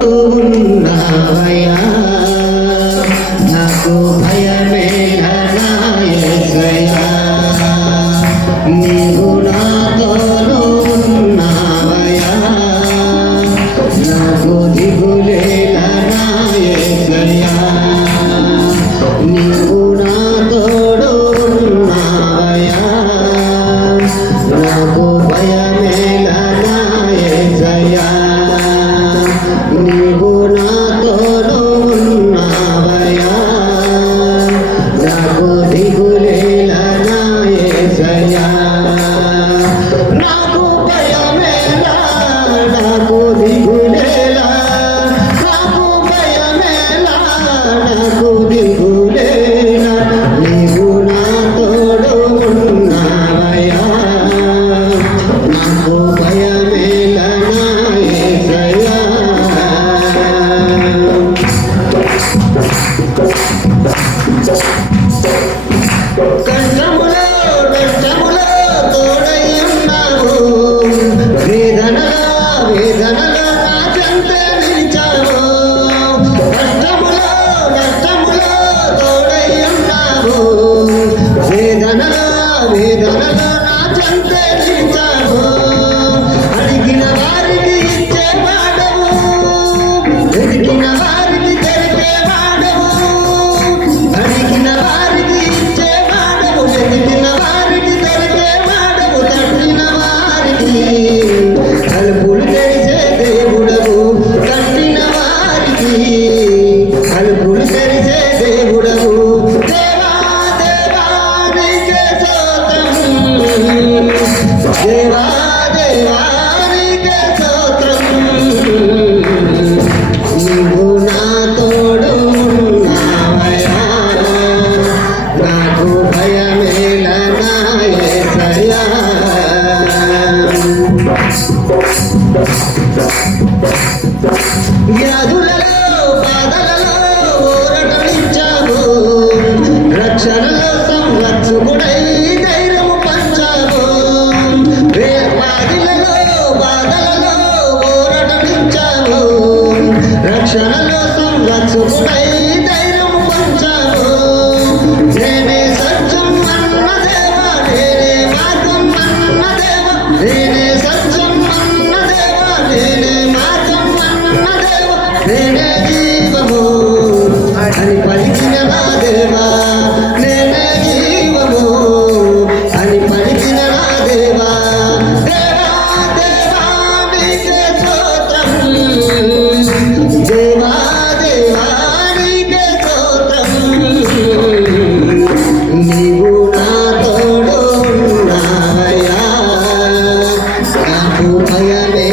ఉన్నావయ్యా నాకు భయమేలా నా యేసయ్యా నీవు నాతోను ఉన్నావయ్యా నాకు దిగులేలా నా యేసయ్యా నీవు నాతోడు ఉన్నావయ్యా నాకు భయమేలా నా యేసయ్యా నీవు నాతోను ఉన్నావయ్యా నాకు దిగులేలా నా యేసయ్యా నాకు భయమేలా నాకు దిగులేలా నాకు భయమేలా నాకు దిగులేలా నీవు నాతోడు ఉన్నావయ్యా నాకు భయమేలా నా యేసయ్యా కష్టములో నష్టములో తోడై ఉన్నావు వేదనలో నా చెంత నిలిచావు కష్టములో నష్టములో తోడై ఉన్నావు వేదనలో నా చెంత నిలిచావు అడిగిన వారికి ఇచ్చేవాడవు వెతికిన వారికి తెలిపేవాడవు అడిగిన వారికి ఇచ్చేవాడవు వెతికిన వారికి తెలిపేవాడవు తట్టిన వారికి తలుపులు తెరిచే దేవుడవు తట్టిన వారికి తలుపులు తెరిచే దేవుడవు దేవా దేవా నీకే స్తోత్రం దేవా దేవా నీకే స్తోత్రం నీవు నా తోడు ఉన్నావయ్యా నాకు భయమేలా నా యేసయ్యా వ్యాధులలో బాధలలో ఊరటనిచ్చావు రక్షణలో సంరక్షకుడై ధైర్యము పంచావు వ్యాధులలో బాధలలో ఊరటనిచ్చావు రక్షణలో సంరక్షకుడై ధైర్యము పంచావు నేనే సత్యం అన్న దేవా నేనే మార్గం అన్న దేవా నేనే సత్యం అన్న దేవా నేనే మార్గం అన్న దేవా నేనే జీవము అని పలికిన నా దేవా నేనే జీవము అని పలికిన నా దేవా దేవా దేవా నీకే స్తోత్రం దేవా దేవా నీకే స్తోత్రం నీవు నా తోడు ఉన్నావయ్యా నాకు భయమే